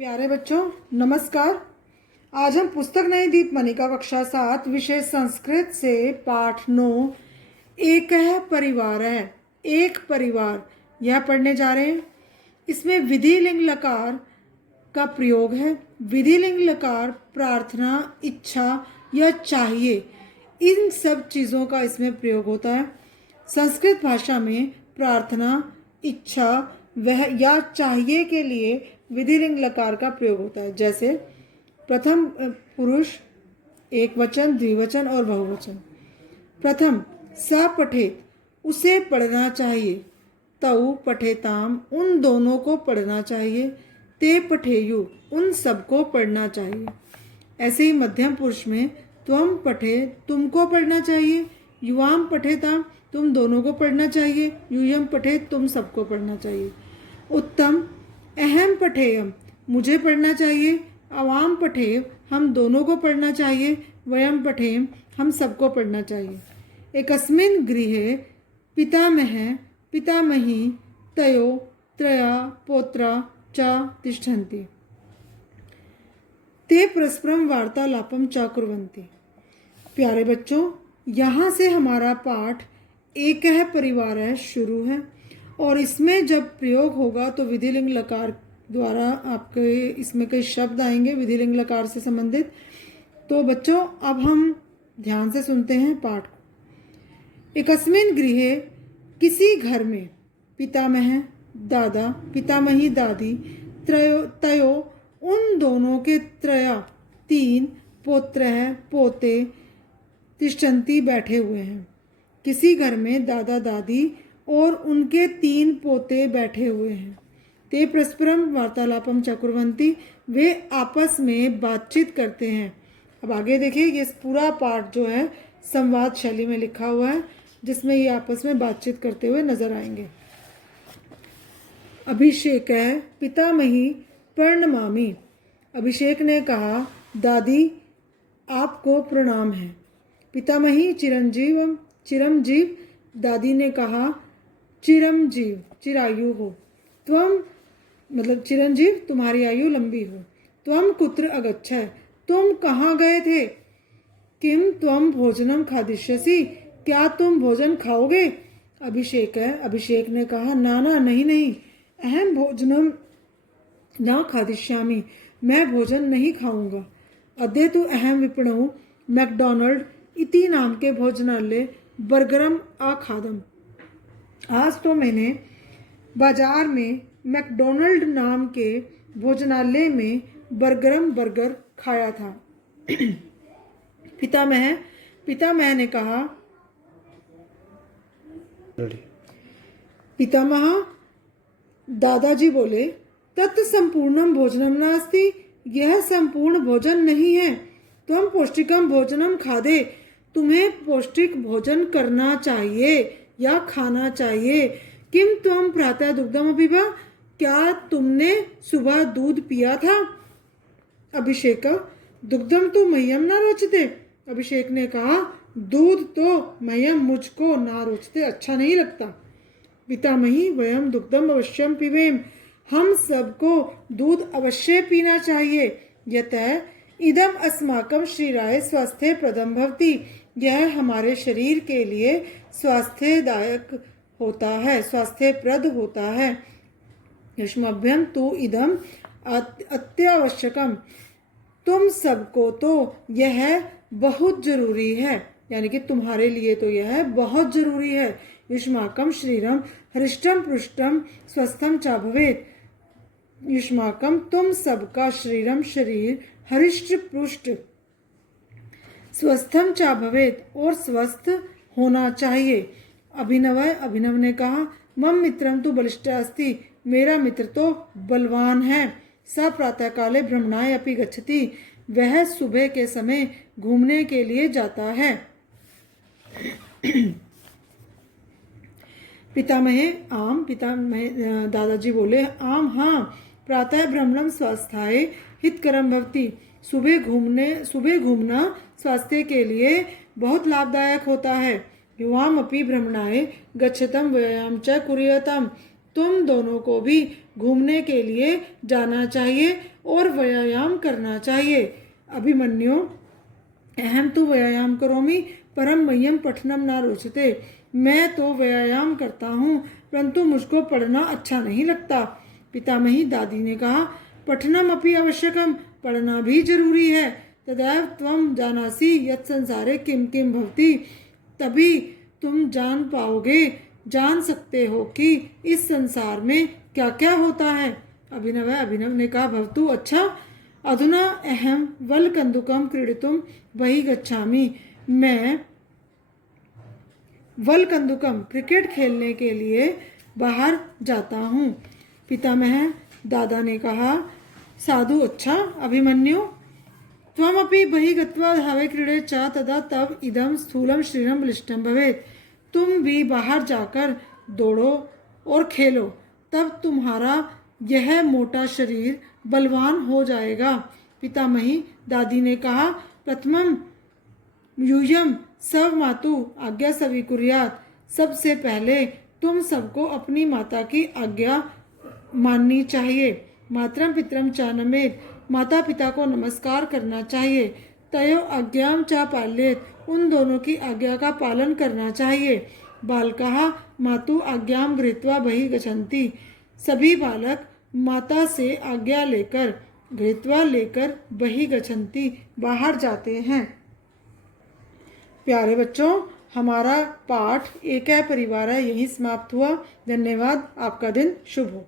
प्यारे बच्चों नमस्कार। आज हम पुस्तक नई दीप मनिका कक्षा 7 विषय संस्कृत से पाठ 9 एक है परिवार है एक परिवार यह पढ़ने जा रहे हैं। इसमें विधि लिंग लकार का प्रयोग है। विधि लिंग लकार प्रार्थना, इच्छा या चाहिए, इन सब चीज़ों का इसमें प्रयोग होता है। संस्कृत भाषा में प्रार्थना, इच्छा वह या चाहिए के लिए विधि लिंग लकार का प्रयोग होता है। जैसे प्रथम पुरुष एक वचन, द्विवचन और बहुवचन। प्रथम स पठेत, उसे पढ़ना चाहिए। तऊ पठेताम, उन दोनों को पढ़ना चाहिए। ते पठेयु, उन सबको पढ़ना चाहिए। ऐसे ही मध्यम पुरुष में त्वम पठे, तुमको पढ़ना चाहिए। युवाम पठेताम, तुम दोनों को पढ़ना चाहिए। यूयम पठे, तुम सबको पढ़ना चाहिए। उत्तम अहम पठेयम, मुझे पढ़ना चाहिए। अवाम पठेय, हम दोनों को पढ़ना चाहिए। वयम पठेयम, हम सबको पढ़ना चाहिए। एकस्मिन् गृहे पितामह पितामही तयो त्रया पौत्रा च तिष्ठन्ति। ते परस्परम वार्तालापम च कुर्वन्ति। प्यारे बच्चों, यहाँ से हमारा पाठ एक है परिवार है शुरू है, और इसमें जब प्रयोग होगा तो विधि लिंग लकार द्वारा आपके इसमें कई शब्द आएंगे विधि लिंग लकार से संबंधित। तो बच्चों अब हम ध्यान से सुनते हैं पाठ को। एकस्मिन् गृहे, किसी घर में, पितामह दादा, पितामही दादी, तयो उन दोनों के, त्रया तीन, पौत्र है पोते, तिष्ठन्ति बैठे हुए हैं। किसी घर में दादा दादी और उनके 3 पोते बैठे हुए हैं। ते परस्परम वार्तालापम च कुर्वन्ति, वे आपस में बातचीत करते हैं। अब आगे देखिए, ये पूरा पाठ जो है संवाद शैली में लिखा हुआ है, जिसमें ये आपस में बातचीत करते हुए नजर आएंगे। अभिषेक है पितामही प्रणमामि। अभिषेक ने कहा, दादी आपको प्रणाम है। पितामही चिरंजीव, दादी ने कहा, चिरंजीव चिरायु हो। त्वम मतलब चिरंजीव, तुम्हारी आयु लंबी हो। त्वम कुत्र अगच्छः, तुम कहाँ गए थे। किम त्वम भोजनम खादिष्यसि, क्या तुम भोजन खाओगे। अभिषेक है, अभिषेक ने कहा, नाना नहीं, अहम भोजनम न खादिष्यामि, मैं भोजन नहीं खाऊंगा। अद्य तु अहम विपणौ मैकडॉनल्ड इति नाम के भोजनालय बर्गरम आखादम। आज तो मैंने बाजार में मैकडॉनल्ड नाम के भोजनालय में बर्गर खाया था। पितामह ने कहा, पितामह दादाजी बोले, तत् संपूर्णम भोजनम नास्ति, यह संपूर्ण भोजन नहीं है। तुम पौष्टिकम भोजनम खादे, तुम्हें पौष्टिक भोजन करना चाहिए या खाना चाहिए। किम त्वम प्रातः दुग्धम अपिबा, क्या तुमने सुबह दूध पिया था। अभिषेक, दुग्धम तो मह्यम ना रोचते। अभिषेक ने कहा, दूध तो मह्यम मुझको ना रोचते, अच्छा नहीं लगता। पितामही वयम दुग्धम अवश्यम पिबेम, हम सबको दूध अवश्य पीना चाहिए। यतः इदम अस्माकं शरीराय स्वास्थ्य प्रदम भवति, यह हमारे शरीर के लिए स्वास्थ्यदायक होता है, स्वास्थ्यप्रद होता है। युष्मभ्यम तु इदम अत्यावश्यकम, तुम सबको तो यह बहुत जरूरी है, यानी कि तुम्हारे लिए तो यह बहुत जरूरी है। युष्माकम शरीरम हृष्टम पृष्ठम स्वस्थम च भवेत्, युष्माकम तुम सबका शरीरम शरीर हरिष्ट पृष्ठ स्वस्थम च भवेत्, और स्वस्थ होना चाहिए। अभिनव ने कहा, मम मित्रम तो बलिष्ठ अस्ति, मेरा मित्र तो बलवान है। स प्रातः काले भ्रमणाय अपि गच्छति, वह सुबह के समय घूमने के लिए जाता है। पितामह दादाजी बोले, आम हाँ, प्रातः भ्रमणम स्वास्थ्याय हितकरम भवति, सुबह घूमना स्वास्थ्य के लिए बहुत लाभदायक होता है। युवाम अपि भ्रमणाय गच्छतम व्यायाम च कुर्यातम, तुम दोनों को भी घूमने के लिए जाना चाहिए और व्यायाम करना चाहिए। अभिमन्यु अहम तो व्यायाम करोमि परम मह्यम पठनम ना रोचते। मैं तो व्यायाम करता हूँ परंतु मुझको पढ़ना अच्छा नहीं लगता। पितामही दादी ने कहा, पठनम अपि आवश्यकम, पढ़ना भी जरूरी है। तदैव त्वं जानासि यत् संसारे किम किम भवति, तभी तुम जान सकते हो कि इस संसार में क्या क्या होता है। अभिनव ने कहा, भवतु अच्छा, अधुना अहम वल कंदुकम क्रीडितुम वही गच्छामि। मैं वल कंदुकम क्रिकेट खेलने के लिए बाहर जाता हूँ। पितामह दादा ने कहा, साधु अच्छा अभिमन्यु, त्वमपि बहिः गत्वा धावे क्रीडे च तदा तव इदं स्थूलम शरीरम बलिष्ठं भवेत्। तुम भी बाहर जाकर दौड़ो और खेलो, तब तुम्हारा यह मोटा शरीर बलवान हो जाएगा। पितामही दादी ने कहा, प्रथमम यूयम सव मातु आज्ञा स्वीकुर्यात्। सबसे पहले तुम सबको अपनी माता की आज्ञा माननी चाहिए। मातरम पितरम च नमेत्, माता पिता को नमस्कार करना चाहिए। तयो आज्ञाम च पाल्येत्, उन दोनों की आज्ञा का पालन करना चाहिए। बालकाः मातु आज्ञाम गृहीत्वा बहिः गच्छन्ति, सभी बालक माता से आज्ञा लेकर बहिः गच्छन्ति, बाहर जाते हैं। प्यारे बच्चों, हमारा पाठ एक है परिवार है यहीं समाप्त हुआ। धन्यवाद। आपका दिन शुभ हो।